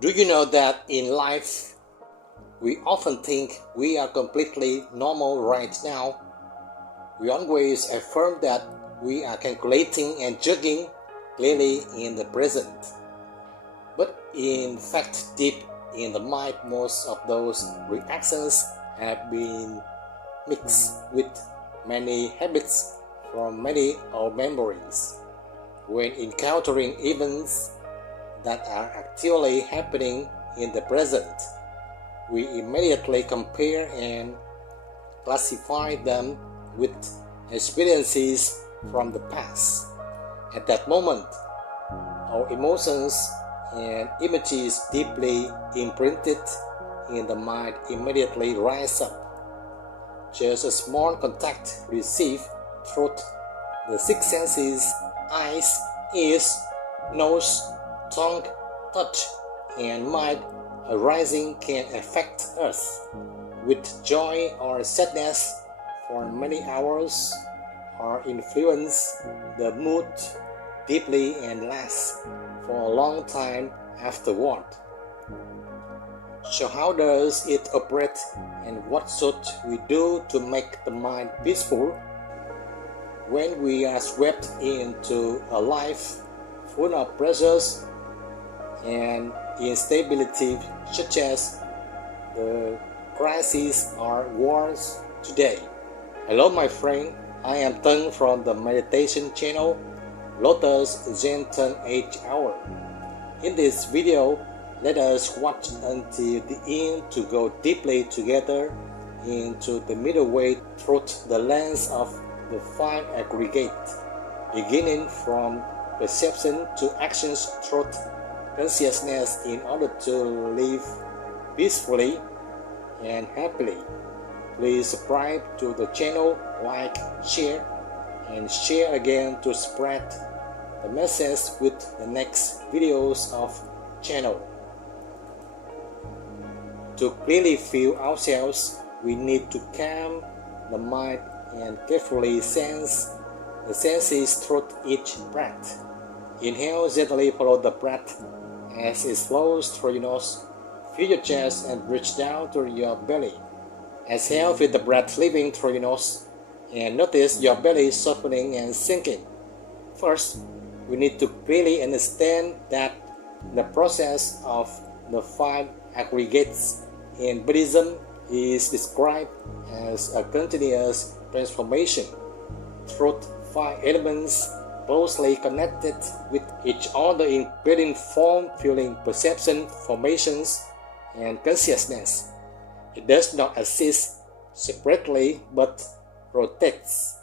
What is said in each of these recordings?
Do you know that in life, we often think we are completely normal right now? We always affirm that we are calculating and judging clearly in the present. But in fact, deep in the mind, most of those reactions have been mixed with many habits from many old memories. When encountering events that are actually happening in the present, we immediately compare and classify them with experiences from the past. At that moment, our emotions and images deeply imprinted in the mind immediately rise up. Just a small contact received through the six senses, eyes, ears, nose, tongue, touch, and mind arising can affect us with joy or sadness for many hours or influence the mood deeply and last for a long time afterward. So how does it operate and what should we do to make the mind peaceful? When we are swept into a life full of pressures and instability such as the crises or wars today. Hello my friend, I am Tân from the meditation channel Lotus Zen Age Hour. In this video, let us watch until the end to go deeply together into the middle way through the lens of the five aggregates, beginning from perception to actions through consciousness in order to live peacefully and happily. Please subscribe to the channel, like, share, and share again to spread the message with the next videos of channel. To clearly feel ourselves, we need to calm the mind and carefully sense the senses through each breath. Inhale, gently follow the breath as it flows through your nose. Feel your chest and reach down to your belly. Exhale, feel the breath leaving through your nose and notice your belly softening and sinking. First, we need to clearly understand that the process of the five aggregates in Buddhism is described as a continuous transformation through five elements closely connected with each other including form, feeling, perception, formations, and consciousness. It does not exist separately but rotates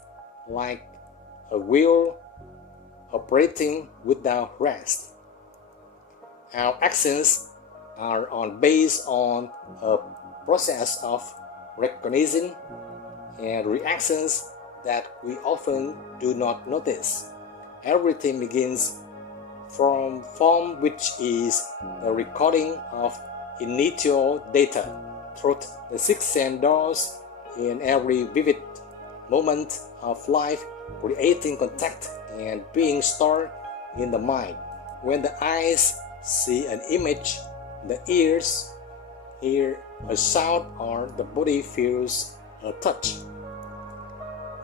like a wheel operating without rest. Our actions are based on a process of recognition and reactions that we often do not notice. Everything begins from form, which is the recording of initial data through the six sense doors in every vivid moment of life, creating contact and being stored in the mind. When the eyes see an image, the ears hear a sound, or the body feels a touch.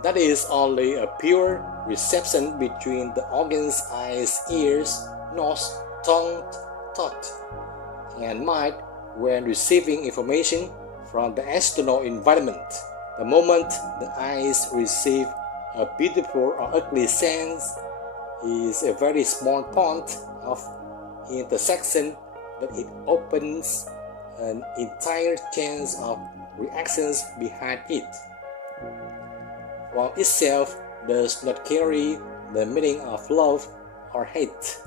That is only a pure reception between the organs, eyes, ears, nose, tongue, thought, and mind when receiving information from the external environment. The moment the eyes receive a beautiful or ugly sense is a very small point of intersection, but it opens an entire chain of reactions behind it. While itself does not carry the meaning of love or hate,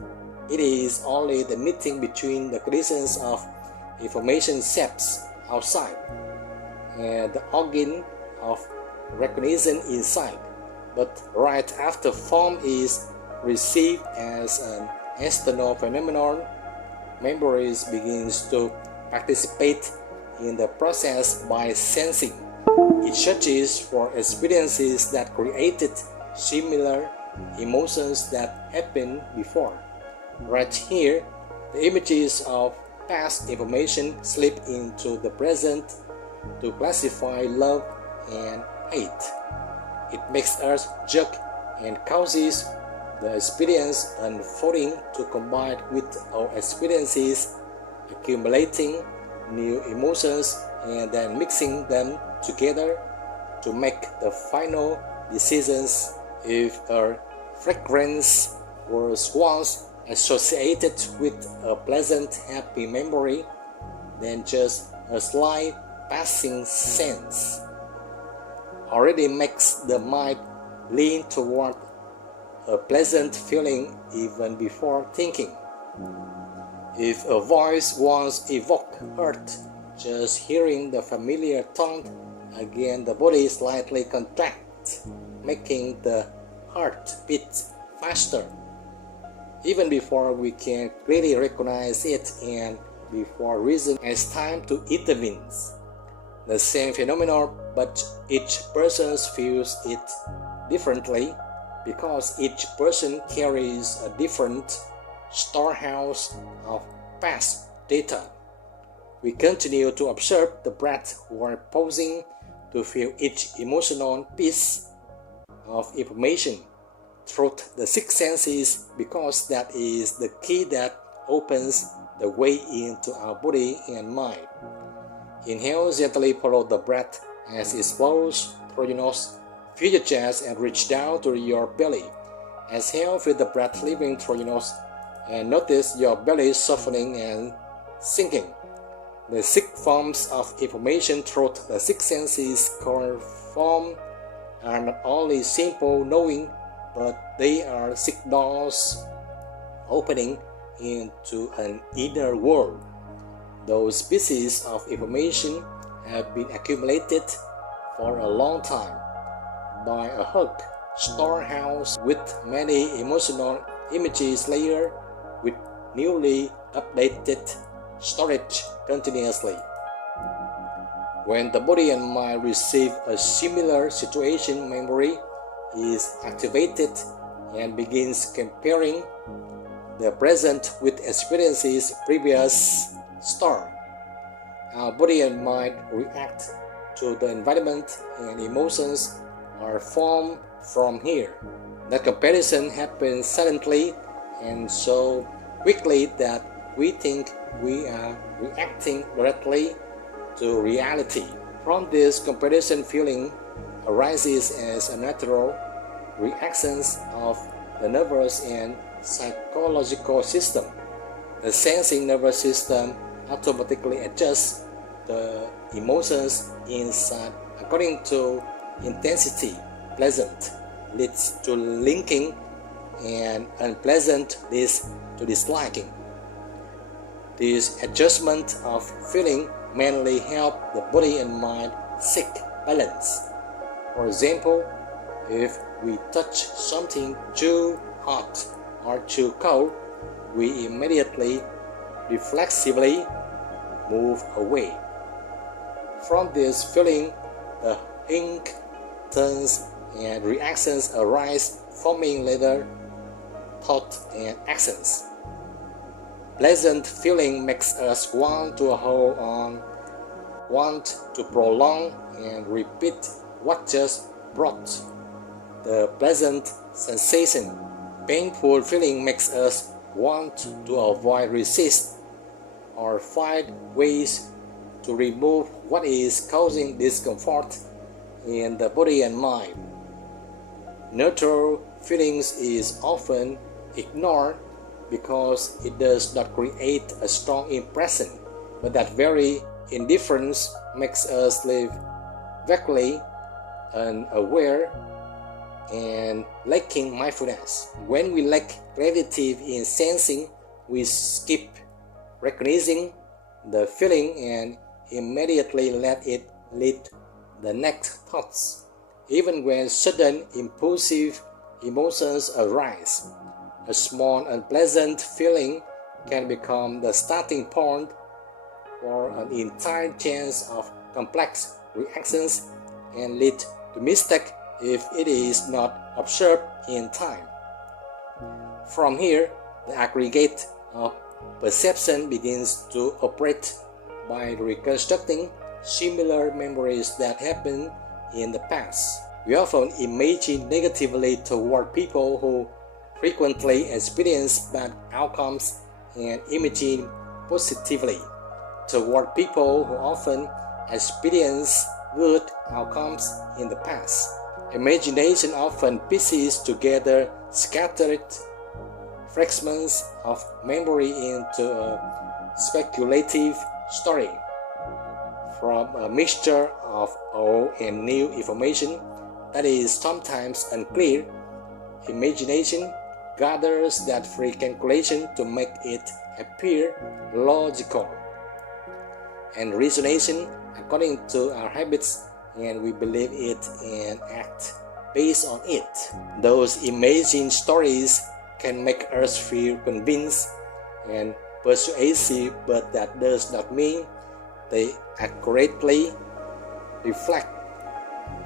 it is only the meeting between the conditions of information shapes outside and the organ of recognition inside. But right after form is received as an external phenomenon, memories begins to participate in the process by sensing. It searches for experiences that created similar emotions that happened before. Right here, the images of past information slip into the present to classify love and hate. It makes us judge and causes the experience unfolding to combine with our experiences, accumulating new emotions and then mixing them together to make the final decisions. If a fragrance was once associated with a pleasant, happy memory, then just a slight passing sense already makes the mind lean toward a pleasant feeling even before thinking. If a voice once evoked hurt, just hearing the familiar tone, again the body slightly contracts, making the heart beat faster. Even before we can clearly recognize it and before reason has time to intervene. The same phenomenon, but each person feels it differently because each person carries a different storehouse of past data. We continue to observe the breath while pausing to feel each emotional piece of information through the six senses because that is the key that opens the way into our body and mind. Inhale, gently follow the breath as it flows through your nose. Feel your chest and reach down to your belly. Exhale, feel the breath leaving through your nose and notice your belly softening and sinking. The six forms of information through the six senses form are not only simple knowing, but they are signals opening into an inner world. Those pieces of information have been accumulated for a long time by a hug storehouse with many emotional images layered with newly updated storage continuously. When the body and mind receive a similar situation, memory is activated and begins comparing the present with experiences previous stored. Our body and mind react to the environment and emotions are formed from here. The comparison happens silently and so quickly that we think we are reacting directly to reality. From this comparison, feeling arises as a natural reaction of the nervous and psychological system. The sensing nervous system automatically adjusts the emotions inside according to intensity. Pleasant leads to linking and unpleasant leads to disliking. This adjustment of feeling mainly help the body and mind seek balance. For example, if we touch something too hot or too cold, we immediately reflexively move away. From this feeling, the ink turns and reactions arise, forming later thought and actions. Pleasant feeling makes us want to hold on, want to prolong and repeat what just brought the pleasant sensation. Painful feeling makes us want to avoid, resist, or find ways to remove what is causing discomfort in the body and mind. Neutral feelings is often ignored because it does not create a strong impression, but that very indifference makes us live vaguely, unaware, and lacking mindfulness. When we lack clarity in sensing, we skip recognizing the feeling and immediately let it lead the next thoughts. Even when sudden impulsive emotions arise, a small unpleasant feeling can become the starting point for an entire chain of complex reactions and lead to mistake if it is not observed in time. From here, the aggregate of Perception begins to operate by reconstructing similar memories that happened in the past. We often imagine negatively toward people who frequently experience bad outcomes and imagine positively toward people who often experience good outcomes in the past. Imagination often pieces together scattered fragments of memory into a speculative story. From a mixture of old and new information that is sometimes unclear, imagination gathers that free calculation to make it appear logical. And reasonation according to our habits, and we believe it and act based on it. Those imagined stories can make us feel convinced and persuasive, but that does not mean they accurately reflect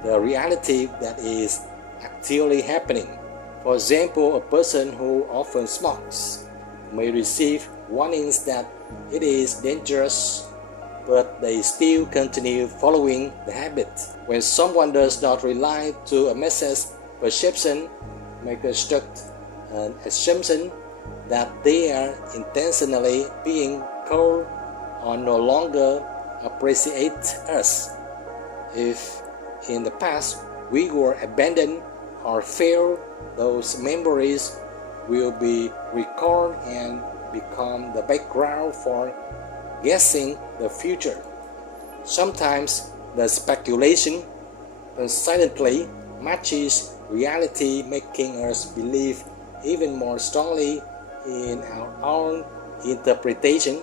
the reality that is actually happening. For example, a person who often smokes may receive warnings that it is dangerous, but they still continue following the habit. When someone does not rely to a message, perception may construct an assumption that they are intentionally being cold or no longer appreciate us. If in the past we were abandoned or failed, those memories will be recalled and become the background for guessing the future. Sometimes the speculation coincidentally matches reality, making us believe even more strongly in our own interpretation.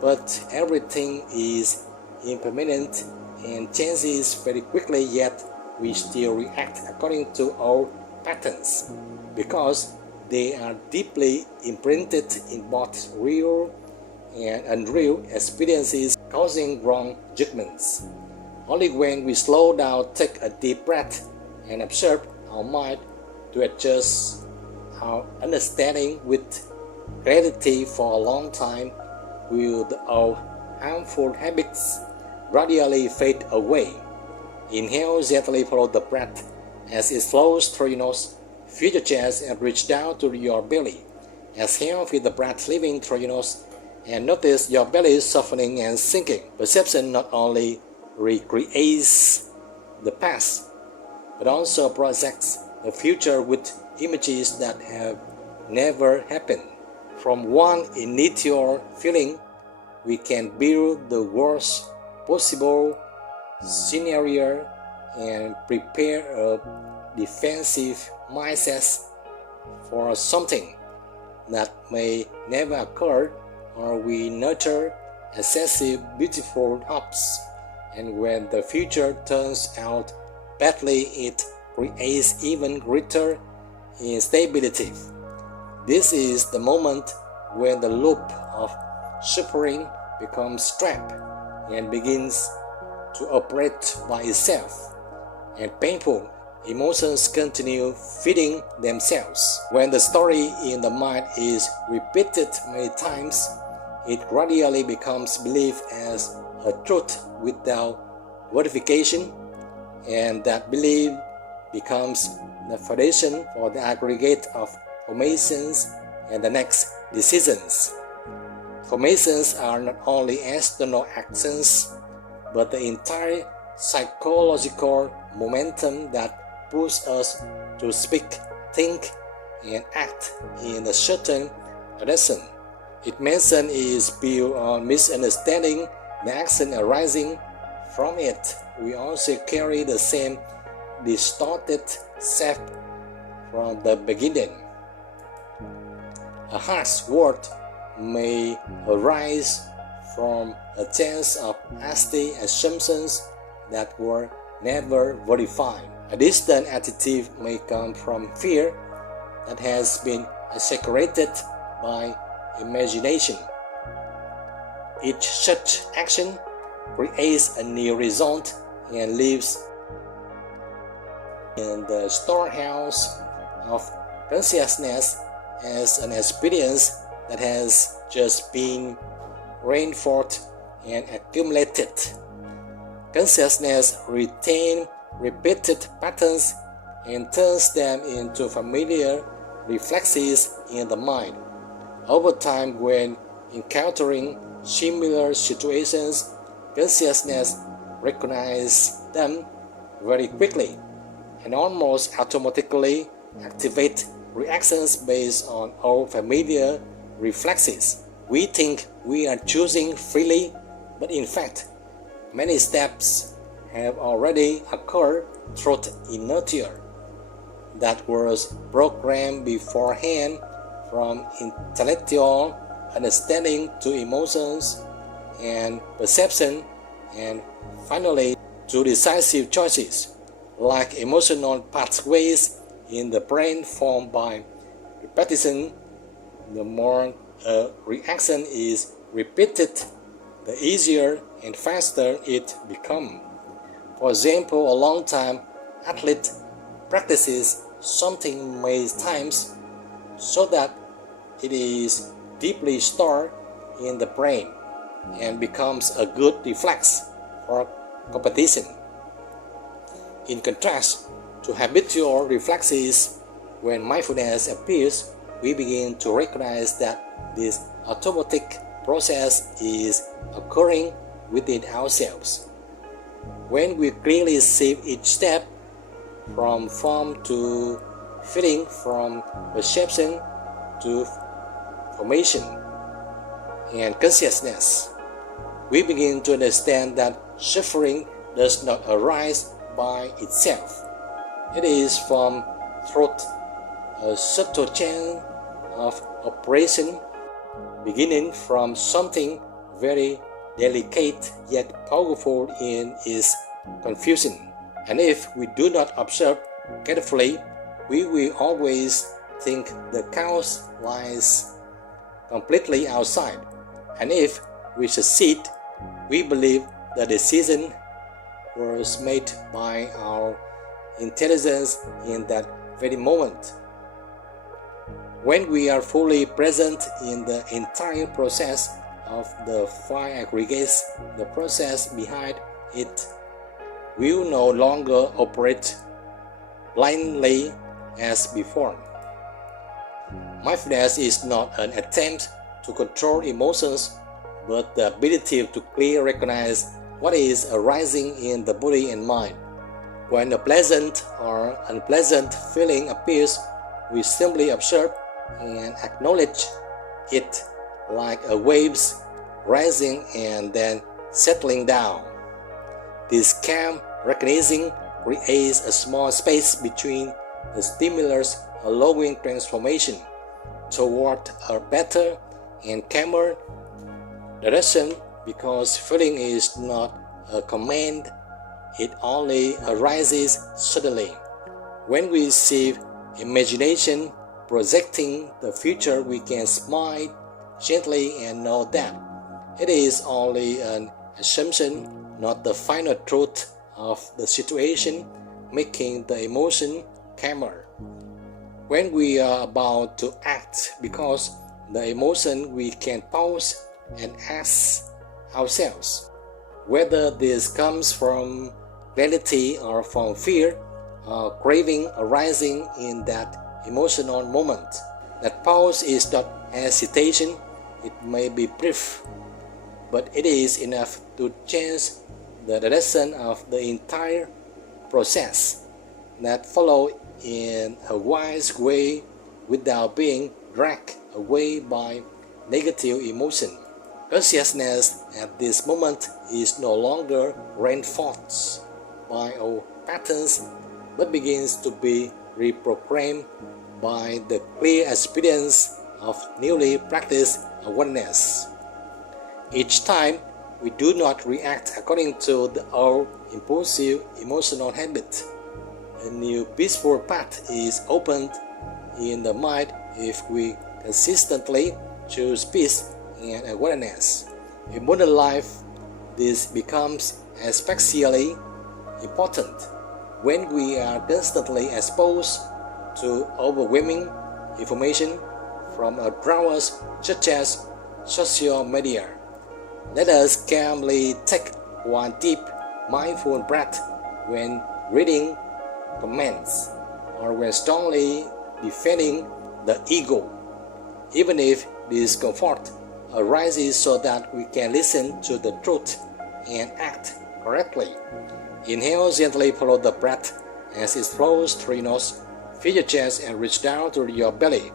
But everything is impermanent and changes very quickly, yet we still react according to our patterns because they are deeply imprinted in both real and unreal experiences, causing wrong judgments. Only when we slow down, take a deep breath, and observe our mind to adjust our understanding with clarity for a long time will our harmful habits gradually fade away. Inhale, gently follow the breath as it flows through your nose. Feel your chest and reach down to your belly. Exhale, feel the breath leaving through your nose and notice your belly softening and sinking. Perception not only recreates the past, but also projects the future with images that have never happened. From one initial feeling, we can build the worst possible scenario and prepare a defensive mindset for something that may never occur, or we nurture excessive beautiful hopes, and when the future turns out badly, it creates even greater instability. This is the moment when the loop of suffering becomes trap and begins to operate by itself, and painful emotions continue feeding themselves. When the story in the mind is repeated many times, it gradually becomes believed as a truth without verification, and that belief becomes the foundation for the aggregate of formations and the next decisions. Formations are not only external actions, but the entire psychological momentum that pushes us to speak, think, and act in a certain direction. Information is built on misunderstanding the action arising from it. We also carry the same distorted self from the beginning. A harsh word may arise from a chance of hasty assumptions that were never verified. A distant attitude may come from fear that has been exaggerated by imagination. Each such action creates a new result and lives in the storehouse of consciousness as an experience that has just been reinforced and accumulated. Consciousness retains repeated patterns and turns them into familiar reflexes in the mind. Over time, when encountering similar situations, consciousness recognizes them very quickly and almost automatically activate reactions based on our familiar reflexes. We think we are choosing freely, but in fact, many steps have already occurred through inertia that was programmed beforehand, from intellectual understanding to emotions and perception, and finally to decisive choices, like emotional pathways in the brain formed by repetition. The more a reaction is repeated, the easier and faster it becomes. For example, a long-time athlete practices something many times so that it is deeply stored in the brain and becomes a good reflex for competition. In contrast to habitual reflexes, when mindfulness appears, we begin to recognize that this automatic process is occurring within ourselves. When we clearly see each step, from form to feeling, from perception to formation and consciousness, we begin to understand that suffering does not arise by itself. It is formed through a subtle chain of operation, beginning from something very delicate yet powerful in its confusion. And if we do not observe carefully, we will always think the cause lies completely outside. And if we succeed, we believe the decision was made by our intelligence in that very moment. When we are fully present in the entire process of the 5 aggregates, the process behind it, we will no longer operate blindly as before. Mindfulness is not an attempt to control emotions, but the ability to clearly recognize what is arising in the body and mind. When a pleasant or unpleasant feeling appears, we simply observe and acknowledge it, like a waves rising and then settling down. This calm recognition creates a small space between the stimulus, allowing transformation toward a better and calmer direction, because feeling is not a command, it only arises suddenly. When we see imagination projecting the future, we can smile gently and know that it is only an assumption, not the final truth of the situation, making the emotion calmer. When we are about to act because the emotion, we can pause and ask ourselves whether this comes from reality or from fear or craving arising in that emotional moment. That pause is not hesitation, it may be brief, but it is enough to change the direction of the entire process that follow in a wise way without being dragged away by negative emotion. Consciousness at this moment is no longer reinforced by our patterns, but begins to be reprogrammed by the clear experience of newly practiced awareness. Each time we do not react according to the old impulsive emotional habit, a new peaceful path is opened in the mind if we consistently choose peace and awareness. In modern life, this becomes especially important when we are constantly exposed to overwhelming information, from a drawers such as social media. Let us calmly take one deep, mindful breath when reading comments or when strongly defending the ego, even if discomfort arises, so that we can listen to the truth and act correctly. Inhale, gently follow the breath as it flows through your nose. Fill your chest and reach down to your belly.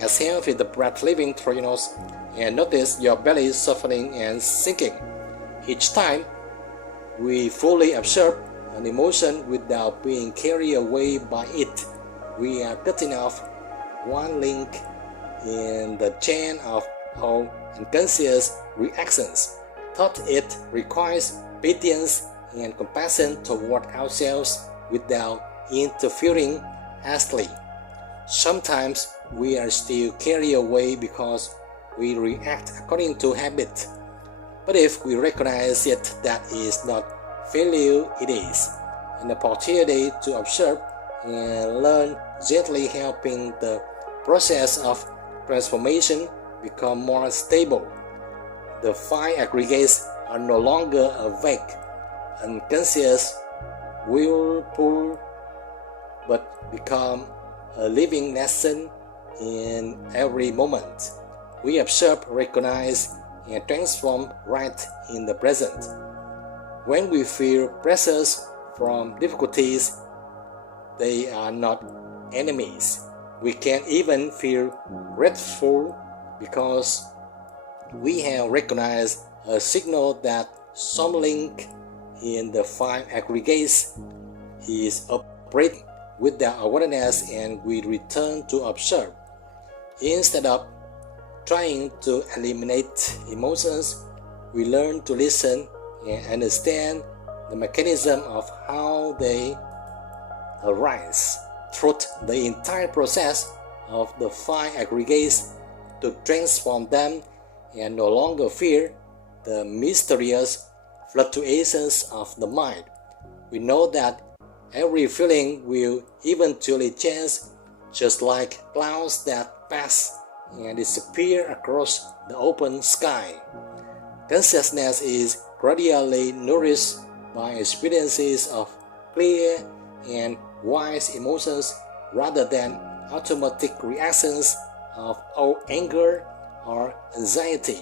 Exhale, feel the breath leaving through your nose and notice your belly softening and sinking. Each time we fully observe an emotion without being carried away by it, we are cutting off one link in the chain of our unconscious reactions. Thought it requires patience and compassion toward ourselves without interfering hastily. Sometimes we are still carried away because we react according to habit. But if we recognize it, that is not failure, it is an opportunity to observe and learn, gently helping the process of transformation become more stable. The 5 aggregates are no longer a vague, unconscious whirlpool, but become a living lesson in every moment. We observe, recognize, and transform right in the present. When we feel pressures from difficulties, they are not enemies. We can even feel grateful because we have recognized a signal that some link in the 5 aggregates is operating without awareness, and we return to observe. Instead of trying to eliminate emotions, we learn to listen and understand the mechanism of how they arise. Through the entire process of the 5 aggregates, to transform them and no longer fear the mysterious fluctuations of the mind. We know that every feeling will eventually change, just like clouds that pass and disappear across the open sky. Consciousness is gradually nourished by experiences of clear and wise emotions rather than automatic reactions of our anger or anxiety,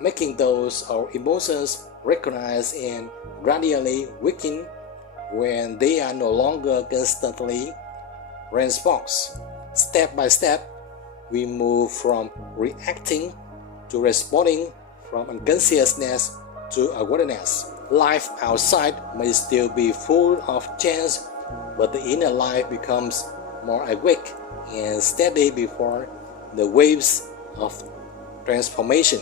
making those our emotions recognized and gradually weaken when they are no longer constantly reinforced. Step by step, we move from reacting to responding, from unconsciousness to awareness. Life outside may still be full of change, but the inner life becomes more awake and steady before the waves of transformation.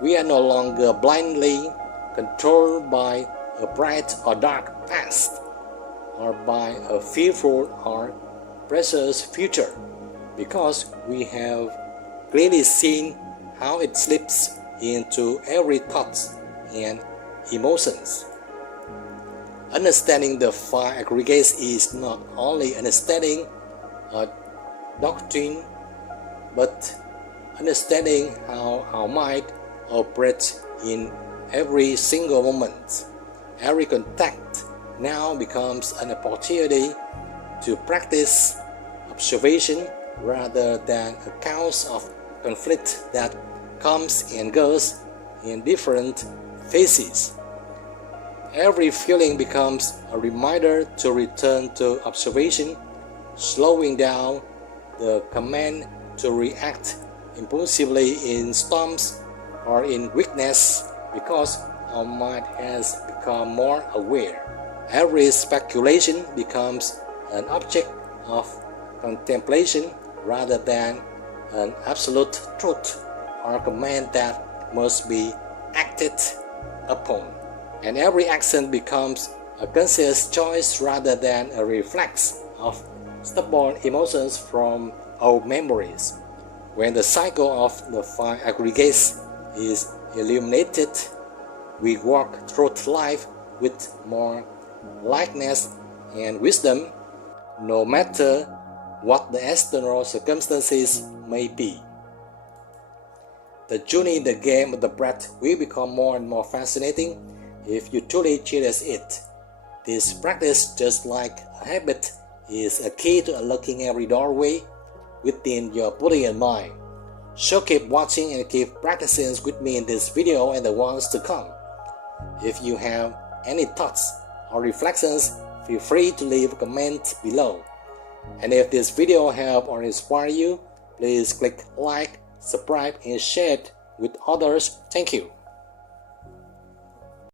We are no longer blindly controlled by a bright or dark past, or by a fearful or precious future, because we have clearly seen how it slips into every thought and emotions. Understanding the 5 aggregates is not only understanding a doctrine, but understanding how our mind operates in every single moment. Every contact now becomes an opportunity to practice observation rather than a cause of conflict that comes and goes in different phases. Every feeling becomes a reminder to return to observation, slowing down the command to react impulsively in storms or in weakness, because our mind has become more aware. Every speculation becomes an object of contemplation rather than an absolute truth or command that must be acted upon. And every action becomes a conscious choice rather than a reflex of stubborn emotions from old memories. When the cycle of the 5 aggregates is illuminated, we walk through life with more lightness and wisdom, no matter what the external circumstances may be. The journey in the game of the breath will become more and more fascinating if you truly cherish it. This practice, just like a habit, is a key to unlocking every doorway within your body and mind. So keep watching and keep practicing with me in this video and the ones to come. If you have any thoughts or reflections, feel free to leave a comment below. And if this video helped or inspired you, please click like, subscribe and share it with others. Thank you.